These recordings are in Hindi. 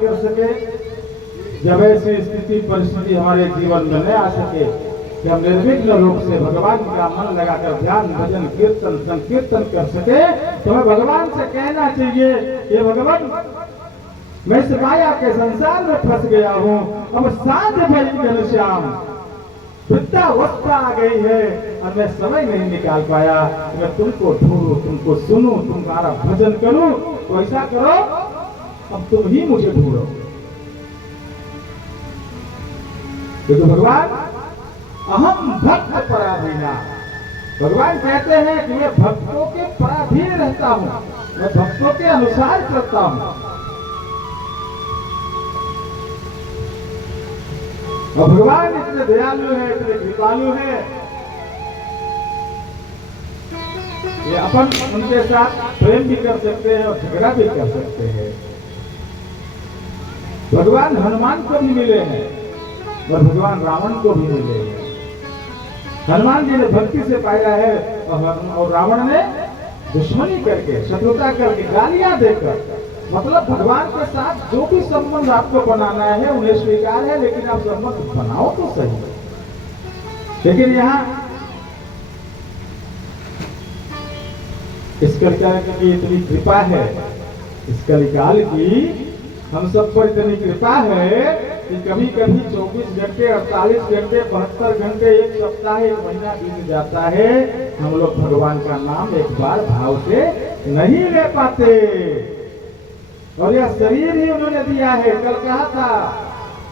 कर सके, जब ऐसी स्थिति परिस्थिति हमारे जीवन में न आ सके कि हम निर्विघ्न रूप से भगवान का मन लगाकर ध्यान भजन कीर्तन संकीर्तन कर सके, तो हमें भगवान से कहना चाहिए कि भगवान मैं इस माया के संसार में फंस गया हूँ, अब सांझ भई घनश्याम, वृद्धावस्था आ गई है और मैं समय नहीं निकाल पाया, मैं तुमको ढूंढूं, तुमको सुनूं, तुम्हारा भजन करूं, तो ऐसा करो अब तुम ही मुझे ढूंढो। तो भगवान अहम भक्त पराधीना, भगवान कहते हैं कि मैं भक्तों के पराधीन रहता हूं, मैं भक्तों के अनुसार चलता हूं। और भगवान इतने दयालु है, इतने कृपालु है, ये अपन उनके साथ प्रेम भी कर सकते हैं और झगड़ा भी कर सकते हैं। भगवान हनुमान को भी मिले हैं और भगवान रावण को भी मिले हैं। हनुमान जी ने भक्ति से पाया है और रावण ने दुश्मनी करके, शत्रुता करके, गालियां देकर, मतलब भगवान के साथ जो भी संबंध आपको बनाना है उन्हें स्वीकार है, लेकिन आप संबंध बनाओ तो सही। लेकिन यहाँ इस कलिकाल की इतनी कृपा है, इस कलिकाल की हम सब पर इतनी कृपा है कि कभी कभी 24 घंटे, 48 घंटे, 72 घंटे, एक सप्ताह, एक महीना बीत जाता है, हम लोग भगवान का नाम एक बार भाव से नहीं ले पाते। और यह शरीर ही उन्होंने दिया है। कल कहा था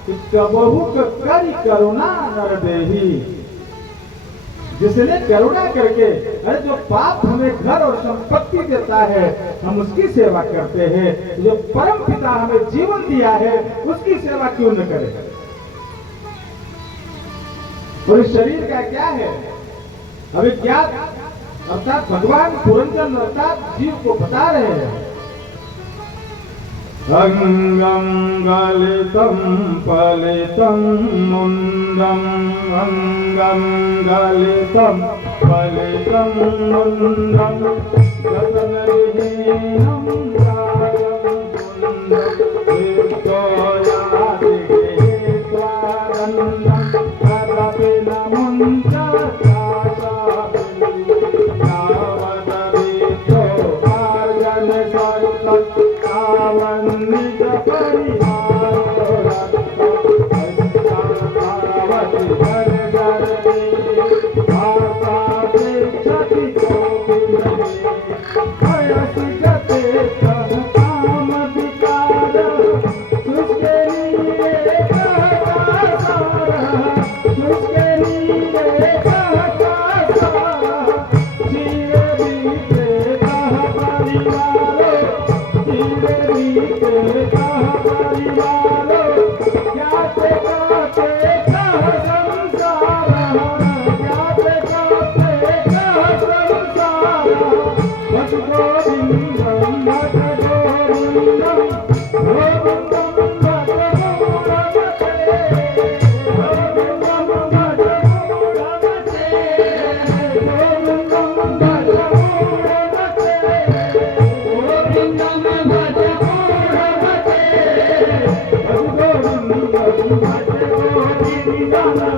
कि कबहू करी करुणा नर देही, जिसने करुणा करके, अरे जो पाप हमें घर और संपत्ति देता है हम उसकी सेवा करते हैं, जो परम पिता हमें जीवन दिया है उसकी सेवा क्यों न करें। और इस शरीर का क्या है अविज्ञात, अर्थात भगवान पुरंजन अर्थात जीव को बता रहे हैं, अंगम गलितम पलितम मुंडम, अंगम गलितम पलितम मुंडम, गतनविहीनम रागम कुंडम, विद्योयादि स्वागंधम, कदापि न मुंचता ये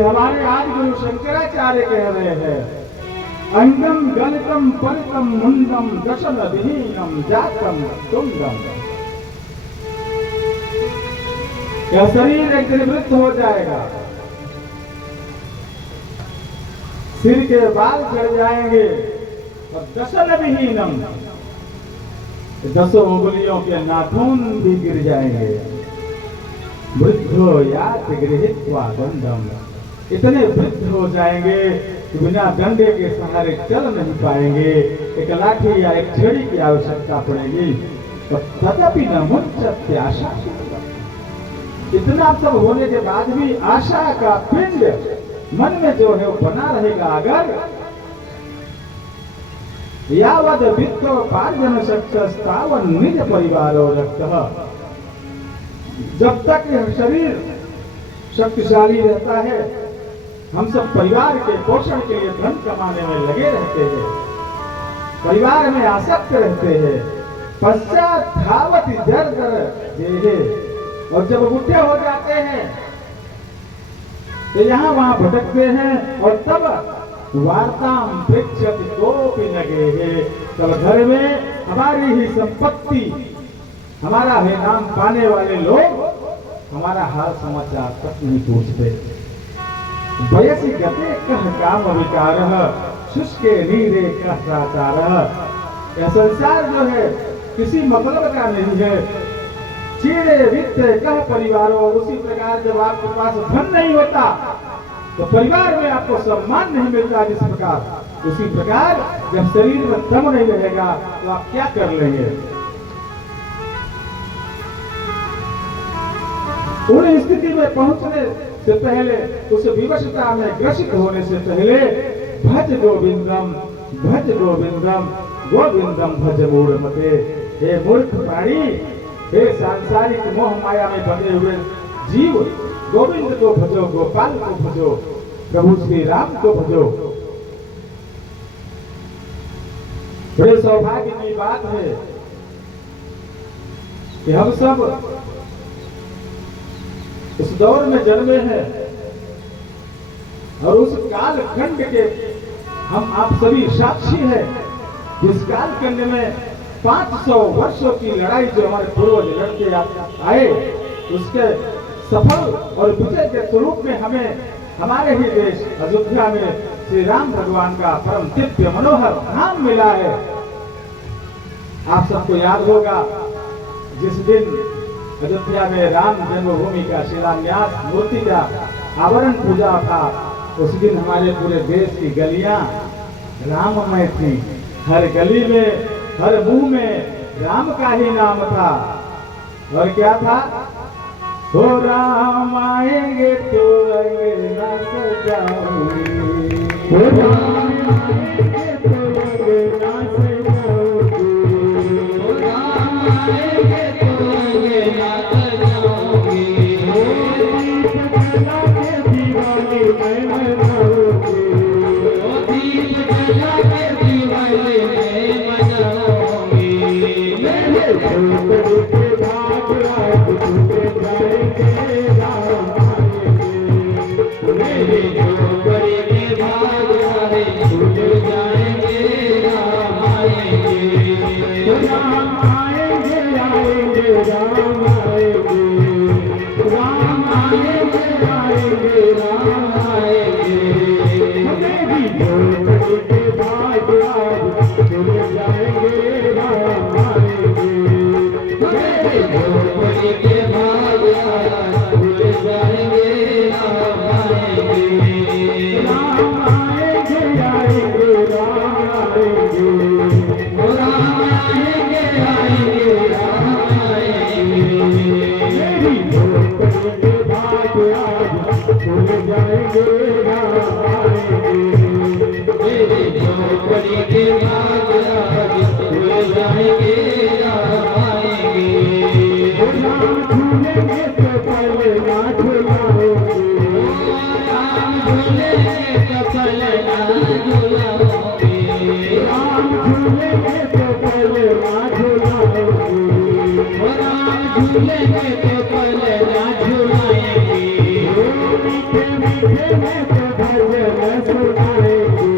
हमारे आज गुरु शंकराचार्य कह रहे हैं, अंगम गलितम परितम मुंडम दशन विहीनम जातम तुंगम। यह शरीर एक दिन वृद्ध हो जाएगा, सिर के बाल झड़ जाएंगे और दशन विहीनम, 10 उंगलियों के नाखून भी गिर जाएंगे। वृद्धो यात गृहीत्वा दंडम, इतने वृद्ध हो जाएंगे कि बिना डंडे के सहारे चल नहीं पाएंगे, एक लाठी या एक छड़ी की आवश्यकता पड़ेगी। और तथापि न मुच्यते आशा, इतना सब होने के बाद भी आशा का पिंड मन में जो है वो बना रहेगा। अगर यावद वित्तोपार्जन शक्तस्तावन निज परिवारो रक्तः, जब तक यह शरीर शक्तिशाली रहता है, हम सब परिवार के पोषण के लिए धन कमाने में लगे रहते हैं, परिवार में आसक्त रहते हैं। पश्चात धावत जर कर देहे, और जब बूढ़े हो जाते हैं तो यहाँ वहां भटकते हैं, और तब वार्ताम पृच्छति कोपि न गेहे, तब घर में हमारी ही संपत्ति, हमारा ही नाम पाने वाले लोग हमारा हाल समाचार तक नहीं पूछते। वयसी गते कह काम विकारः, शुष्के नीरे कह साचारः। यह संसार जो है किसी मतलब का नहीं है। चीरे वित्त कह परिवारों, उसी प्रकार जब आपके पास धन नहीं होता तो परिवार में आपको सम्मान नहीं मिलता, जिस प्रकार उसी प्रकार जब शरीर में दम नहीं रहेगा तो आप क्या कर लेंगे। उन स्थिति में पहुंचने से पहले, उस विवशता में ग्रसित होने से पहले भज गोविंदम गोविंदम भज मूढ़मते। हे मूर्ख प्राणी, हे सांसारिक मोह माया में बंधे हुए जीव, गोविंद को भजो, गोपाल को भजो, प्रभु श्री राम को भजो। बड़े सौभाग्य की बात है कि हम सब उस दौर में जन्मे हैं, और उस काल खंड के हम आप सभी साक्षी हैं। जिस काल खंड में 500 वर्षों की लड़ाई जो हमारे पूर्वज लड़के आए, उसके सफल और विजय के स्वरूप में हमें हमारे ही देश अयोध्या में श्री राम भगवान का परम दिव्य मनोहर धाम मिला है। आप सबको याद होगा, जिस दिन अयोध्या में राम जन्मभूमि का शिलान्यास, मूर्ति का आवरण पूजा था, उस दिन हमारे पूरे देश की गलियां राममय थी। हर गली में, हर मुंह में राम का ही नाम था। और क्या था? हो राम आएंगे तो अंगना सजाओगे, हो राम आएंगे तो अंगना सजाओगे, हो राम आएंगे तो अंगना सजाओगे, हो दीप जला के दीवाने में मनाओगे, मेरे झोपड़ी के भाग रात टूटे जाएंगे राम आएंगे, मेरे झोपड़ी के भाग रात टूटे जाएंगे राम आएंगे, राम आएंगे आएंगे राम आएंगे, राम आएंगे आएंगे राम आएंगे, मेरी झोपड़ी के भाग रात टूटे जाएंगे राम आएंगे, मेरे झोपड़ी के भाग रात टूटे जाएंगे राम आएंगे, राम आएंगे आएंगे राम आएंगे, राम आएंगे आएंगे राम आएंगे, मेरी झोपड़ी के भाग रात टूटे जाएंगे राम आएंगे, मेरे झोपड़ी के भाग रात टूटे जाएंगे राम आएंगे, राम झूलेंगे तो पहले ना झुलाओगे, झूलेंगे तो पलना झूलाओगे, राम झूलेंगे तो पलना झूलाओगे, राम झूलेंगे तो पलना झूलाएंगे, मीठे मीठे में तो भजन सुनाएंगे,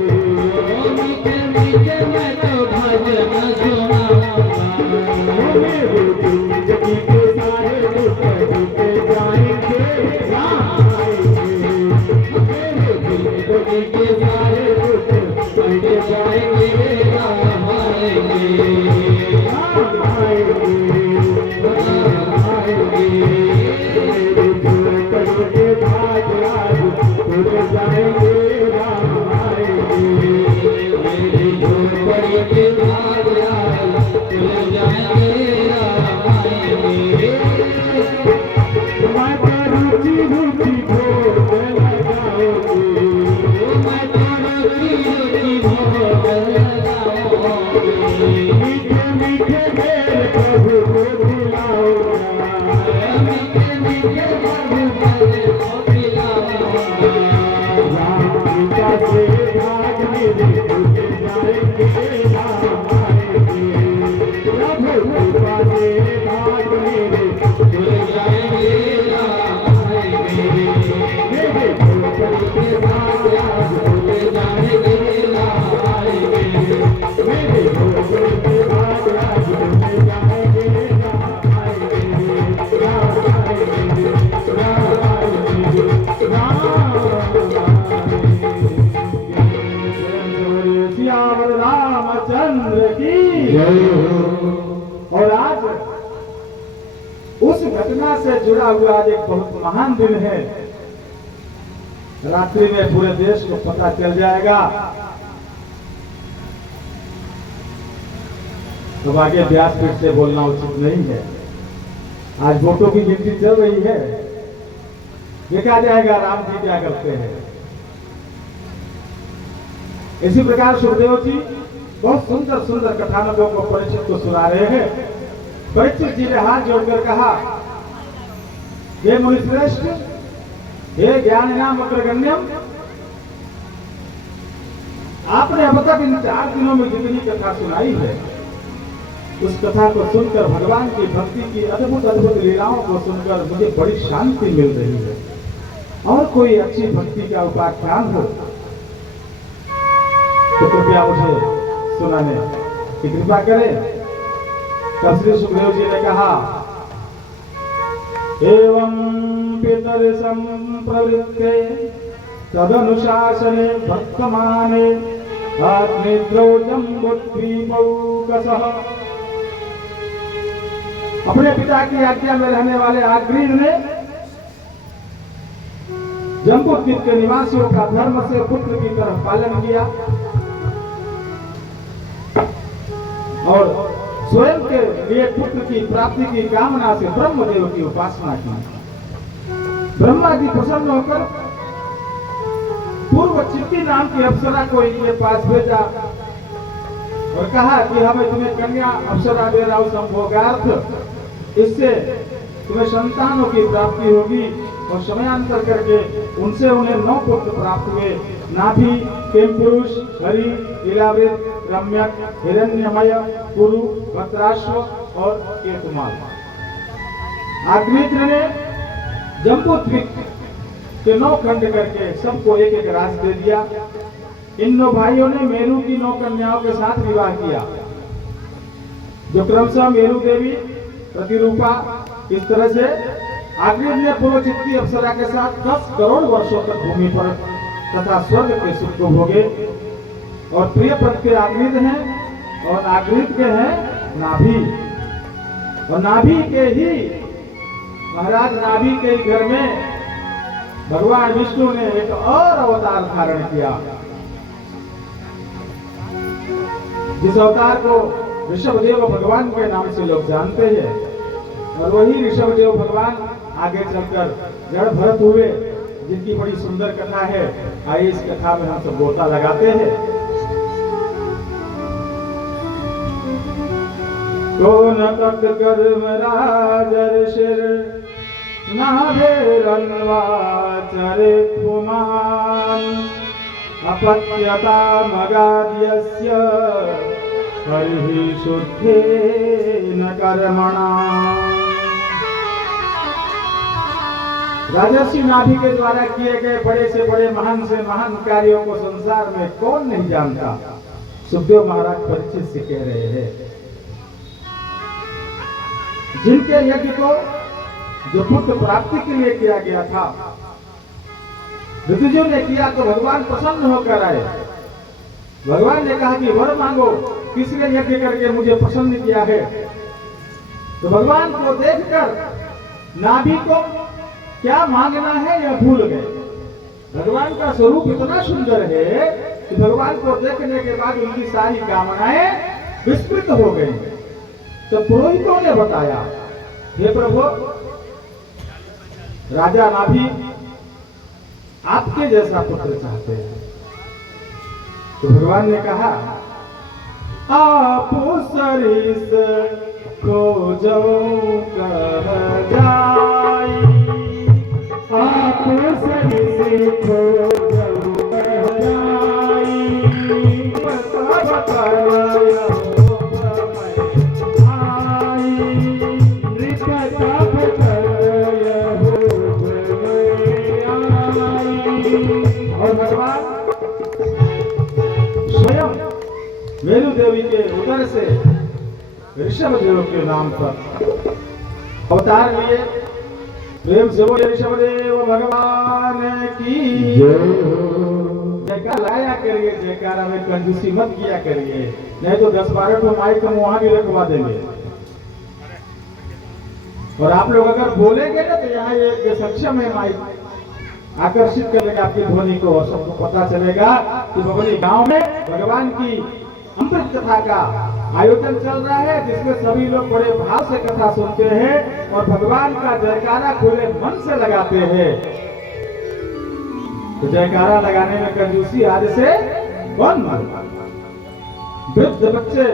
मीठे मीठे में तो भजन सुनाऊंगा, मेरी जिंदगी के सारे दुख बीते जाएंगे, राम आएंगे, मेरी जिंदगी के सारे दुख बीते जाएंगे, राम आएंगे, राम आएंगे, राम आएंगे, मेरे जीवन के भाग आज खुल जाएंगे, राम आएंगे, मेरे झोपड़ी के भाग खुल जाएंगे, राम आएंगे, मैं तो रुचि रुचि भोग लगाओगे, मैं तो रुचि रुचि भोग लगाऊंगी, मीठे मीठे मेरे प्रभु को बुलाऊंगा, मीठे मीठे प्रभु को खिलाऊंगा, राम कृपा से भाग मेरे खुल जाएंगे, राम आएंगे, प्रभु कृपा से भाग मेरे खुल जाएंगे, राम आएंगे, मेरे झोपड़ी के भाग आज खुल जाएंगे, राम आएंगे, मेरे झोपड़ी के भाग आज खुल जाएंगे, राम आएंगे, राम आएंगे, राम आएंगे, श्याम रामचंद्र की। और आज उस घटना से जुड़ा हुआ आज एक बहुत महान दिन है। रात्रि में पूरे देश को पता चल जाएगा। तो आगे व्यासपीठ से बोलना उचित नहीं है। आज वोटों की गिनती चल रही है, देखा जाएगा राम जी क्या करते हैं। इसी प्रकार सुखदेव जी बहुत सुंदर सुंदर कथानकों को परीक्षित को सुना रहे हैं। परीक्षित जी ने हाथ जोड़कर कहा, हे मुनिश्रेष्ठ, हे ज्ञानिनाम अग्रगण्यम, आपने अब तक इन 4 दिनों में जितनी कथा सुनाई है, उस कथा को सुनकर भगवान की भक्ति की अद्भुत अद्भुत लीलाओं को सुनकर मुझे बड़ी शांति मिल रही है। और कोई अच्छी भक्ति का उपाख्यान हो तो कृपया मुझे सुनाने की कृपा करें। तब श्री सुखदेव जी ने कहा, एवं पितर संप्रवृत्ते तदनुशासने भक्तमाने आत्मेद्रौ जम्बुद्वीपौ कसः। अपने पिता की आज्ञा में रहने वाले आग्रीण ने जम्बुद्वीप के निवासियों का धर्म से पुत्र की तरह पालन किया और स्वयं के लिए पुत्र की प्राप्ति की कामना से ब्रह्मदेव की उपासना की। ब्रह्मा जी प्रसन्न होकर पूर्व चित्ती नाम की अप्सरा को इनके पास भेजा और कहा कि हमें तुम्हें कन्या अप्सरा दे रहा हूं संभोगार्थ, इससे तुम्हें संतानों की प्राप्ति होगी। और समयांतर करके उनसे उन्हें 9 पुत्र प्राप्त हुए, नाभि, केमपुरुष, हरि, इलावृत, रम्यक, हिरण्यमय, कुरु, वक्त्राश्व और केतुमाल। अग्निमित्र ने जम्बूद्वीप के 9 खंड करके सबको एक एक राज दे दिया। इन 9 भाइयों ने मेरू की 9 कन्याओं के साथ विवाह किया, जो क्रमशः मेरू देवी, प्रतिरूपा, इस तरह से आग्रीड ने पूर्वचित्ती अप्सरा के साथ 10 करोड़ वर्षों तक भूमि पर तथा स्वर्ग के सुख को भोगे। और प्रिय पद के आग्रीड हैं और आग्रीड के हैं नाभि, और नाभि के ही महाराज नाभि के ही घर में भगवान विष्णु ने एक और अवतार धारण किया, जिस अवतार को ऋषभदेव भगवान के नाम से लोग जानते हैं। और वही ऋषभदेव भगवान आगे चलकर जड़ भरत हुए, जिनकी बड़ी सुंदर कथा है। आइए इस कथा में हम सब गोता लगाते हैं। कौन तक कर्म राजर शिर नाभे रनवा चरे कुमार, पत्यतामगाद्यस्य हरिः शुद्धेन कर्मणा। राजर्षि नाभि के द्वारा किए गए बड़े से बड़े महान से महान कार्यों को संसार में कौन नहीं जानता। सुखदेव महाराज परीक्षित से कह रहे हैं, जिनके यज्ञ को जो पुत्र प्राप्ति के लिए किया गया था, ऋतुजों ने किया तो भगवान प्रसन्न होकर आए। भगवान ने कहा कि वर मांगो, किसने यज्ञ करके मुझे प्रसन्न किया है। तो भगवान को देखकर नाभि को क्या मांगना है यह भूल गए। भगवान का स्वरूप इतना सुंदर है कि भगवान को देखने के बाद उनकी सारी कामनाएं विस्मृत हो गई। तो पुरोहितों ने बताया, हे प्रभु, राजा नाभि आपके जैसा पुत्र चाहते हैं। तो भगवान ने कहा, आप सरिस खोजो कह जाई, आप सरिस खोजो कह जाई, बता बताया मेरु देवी के उदर से ऋषभ देव के नाम पर अवतार लिए। प्रेम से बोले ऋषभ देव भगवान की जयकार लाया करिए, जयकारा में कंजूसी मत किया करिए, नहीं तो 10-12 को माइक हम वहां भी रखवा देंगे। और आप लोग अगर बोलेंगे ना तो यहाँ ये सक्षम है माइक, आकर्षित करेगा आपकी ध्वनि को और सबको पता चलेगा कि बबली गांव में भगवान की अमृत कथा का आयोजन चल रहा है, जिसमें सभी लोग बड़े भाव से कथा सुनते हैं और भगवान का जयकारा खुले मन से लगाते हैं। तो जयकारा लगाने में कंजूसी आज से कौन मानता। वृद्ध बच्चे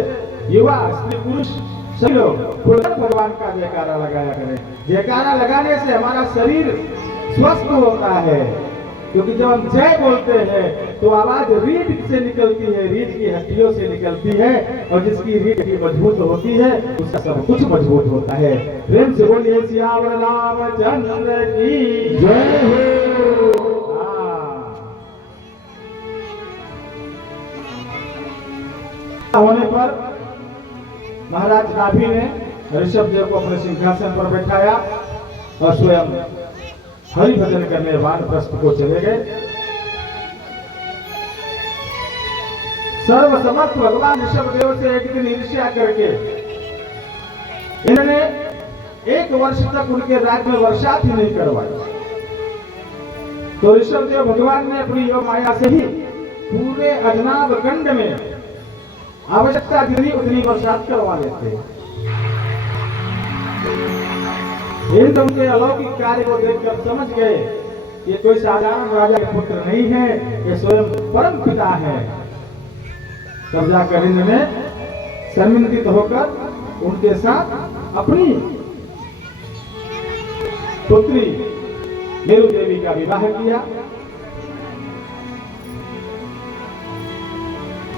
युवा स्त्री पुरुष सभी लोग खुलकर भगवान का जयकारा लगाया करें। जयकारा लगाने से हमारा शरीर स्वस्थ होता है, क्योंकि जब हम जय बोलते हैं तो आवाज रीढ़ से निकलती है, रीढ़ की हड्डियों से निकलती है, और जिसकी रीढ़ की मजबूत होती है उसका सब कुछ मजबूत होता है। प्रेम से बोलिए सियावर रामचंद्र की जय हो। होने पर महाराज नाभि ने ऋषभ देव को अपने सिंहासन पर बैठाया और स्वयं हरि भजन करने वानप्रस्थ को चले गए। सर्वसमर्थ भगवान ऋषभ देव से एक दिन ईर्ष्या करके इन्होंने 1 वर्ष तक उनके राज्य में वर्षा ही नहीं करवाई। तो ऋषभ देव भगवान ने अपनी योग माया से ही पूरे अजनाब खंड में आवश्यकता जितनी उतनी बरसात करवा लेते। तो उनके अलौकिक कार्य को देखकर समझ गए ये कोई साधारण राजा के पुत्र नहीं है, ये स्वयं परम पिता है। तब जाकर इन्होंने शर्मिंदित होकर उनके साथ अपनी पुत्री मेरु देवी का विवाह किया।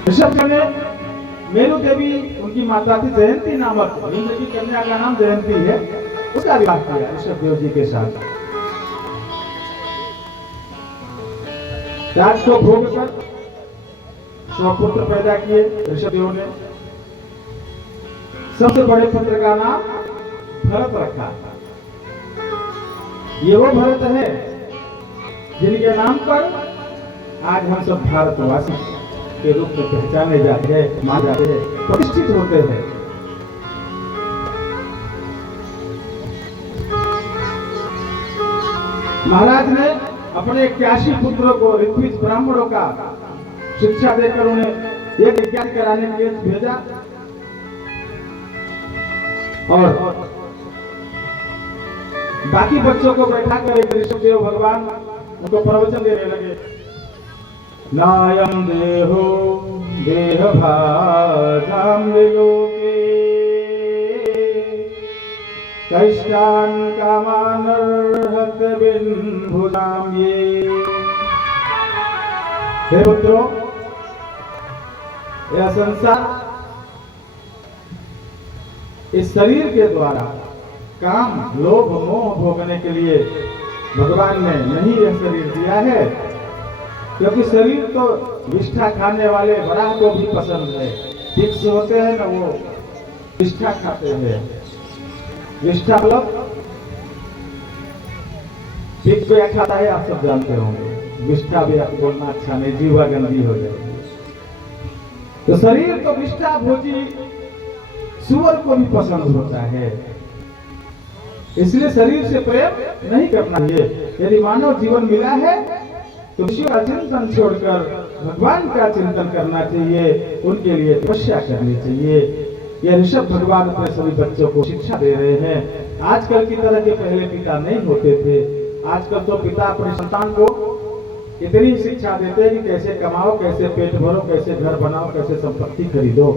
ऋषभ ने मेरु देवी उनकी माता थी जयंती नामक, इंद्र की कन्या का नाम जयंती है, उसका विवाह किया ऋषभ देव जी के साथ। त्याग को भोग कर स्वपुत्र पैदा किए ऋषभ देव ने। सबसे बड़े पुत्र का नाम भरत रखा। ये वो भरत है जिनके नाम पर आज हम सब भारतवासी के रूप में पहचाने जाते हैं, माने जाते हैं, प्रतिष्ठित होते हैं। महाराज ने अपने 81 पुत्रों को ऋत्विज ब्राह्मणों का शिक्षा देकर उन्हें एक यज्ञ कराने के लिए भेजा और बाकी बच्चों को बैठा कर एक ऋषभदेव भगवान उनको प्रवचन देने लगे। नायम देहो देह भाजाम लोके कष्टान कामानर्हत बिन्भुजाम ये हे पुत्रों, यह संसार इस शरीर के द्वारा काम, लोभ, मोह भोगने के लिए भगवान ने नहीं यह शरीर दिया है, क्योंकि शरीर तो विष्ठा खाने वाले वराह को भी पसंद है। फिक्स होते हैं ना, वो विष्ठा खाते हैं। विष्ठा मतलब फिक्स क्या खाता है आप सब जानते होंगे। विष्ठा भी आपको बोलना अच्छा नहीं, जीवा गंदी हो जाएगी। तो शरीर तो विष्ठा भोजी सुअर को भी पसंद होता है, इसलिए शरीर से प्रेम नहीं करना चाहिए। यदि मानव जीवन मिला है तो विश्व का चिंतन छोड़कर भगवान का चिंतन करना चाहिए, उनके लिए तपस्या करनी चाहिए। यह ऋषभ भगवान अपने सभी बच्चों को शिक्षा दे रहे हैं। आजकल की तरह के पहले पिता नहीं होते थे। आजकल तो पिता अपने संतान को इतनी शिक्षा देते हैं कि कैसे कमाओ, कैसे पेट भरो, कैसे घर बनाओ, कैसे संपत्ति खरीदो।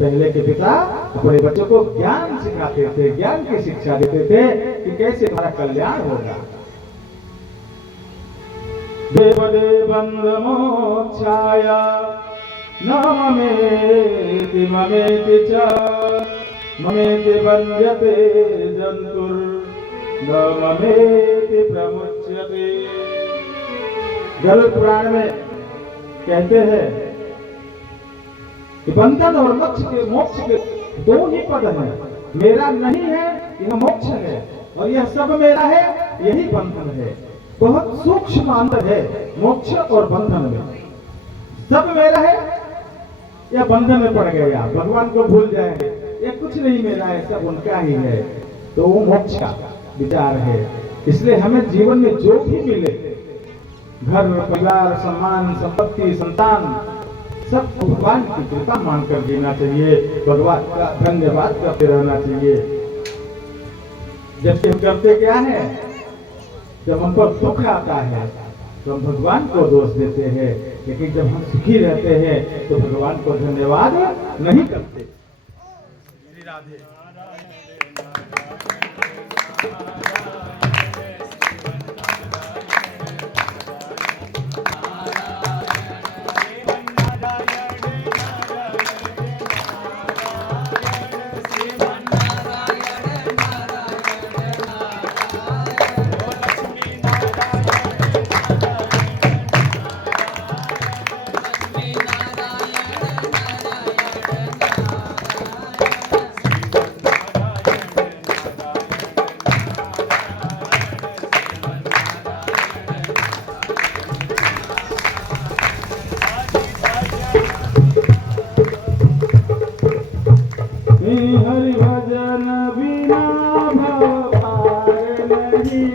पहले के पिता अपने बच्चों को ज्ञान सिखाते थे, ज्ञान की शिक्षा देते थे कि कैसे हमारा कल्याण होगा। देवदे बंध मोक्षाया न ममेति ममेति च ममेति बन्ध्यते जन्तुर न ममेति प्रमुच्यते। गरुड़ पुराण में कहते हैं कि बंधन और मोक्ष के दो ही पद हैं। मेरा नहीं है, यह मोक्ष है, और यह सब मेरा है, यही बंधन है। बहुत सूक्ष्म अंतर है मोक्ष और बंधन में। सब मेरा है या बंधन में पड़ गए आप, भगवान को भूल जाएंगे, ये कुछ नहीं मेरा है, सब उनका ही है, तो वो मोक्ष का विचार है। इसलिए हमें जीवन में जो भी मिले, घर, परिवार, सम्मान, संपत्ति, संतान, सब भगवान की कृपा मानकर जीना चाहिए, भगवान का धन्यवाद करते रहना चाहिए। जबकि हम करते क्या है, जब हम पर दुख आता है तो हम भगवान को दोष देते हैं, लेकिन जब हम सुखी रहते हैं तो भगवान को धन्यवाद नहीं करते। राधे हरि भजन बिना भव पार नहीं,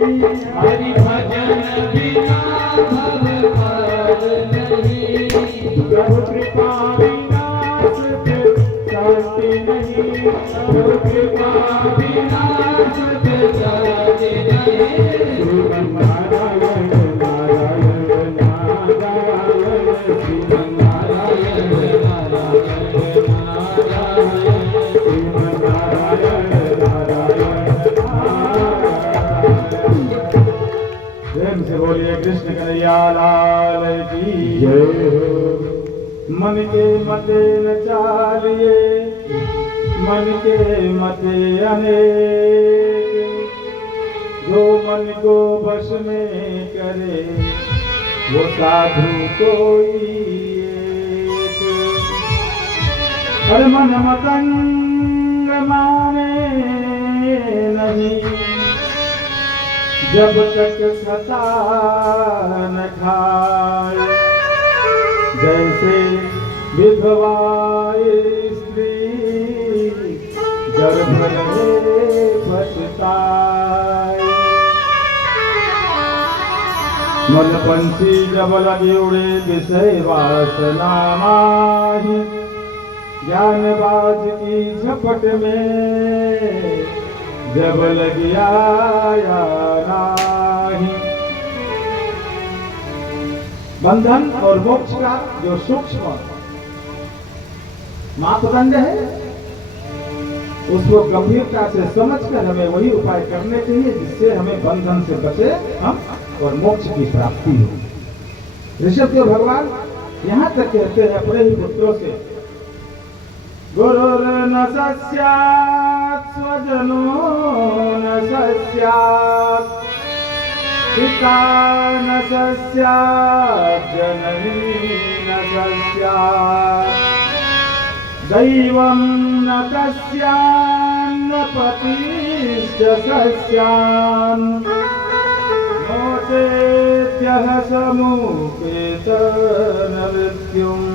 हरि भजन बिना भव पार नहीं, प्रभु कृपा बिना सुख शांति नहीं, प्रभु कृपा बिना सुख शांति नहीं। श्रीमन नारायण नारायण नारायण, श्रीमन नारायण नारायण नारायण, श्रीमन नारायण नारायण नारायण। प्रेम से बोलिए कृष्ण कन्हैया लाल की जय। मन के मते न चालिए, मन के मते अनेक, जो मन को वश में करे वो साधु कोई एक। हर मन मतंग माने नहीं, जब तक खता न खाए। जैसे विधवा स्त्री गर्भ रहे पछताए। मन पंछी जब लगे उड़े विषय वासना माही, ज्ञानबाज की झपट में जब लगी आया नाही। बंधन और मोक्ष का जो सूक्ष्म मापदंड है, उसको गंभीरता से समझकर हमें वही उपाय करने चाहिए जिससे हमें बंधन से बचे हम और मोक्ष की प्राप्ति हो। ऋषभ के भगवान यहाँ तक कहते हैं अपने ही पुत्रों से, गुरुर्न सस्यात् स्वजनो न सस्यात्, पिता न सस्यात् जननी न सस्यात्, दैवं न तस्यान्न पतिश्च सस्यान्, नो चेत्यः समुपेत न मृत्युम्।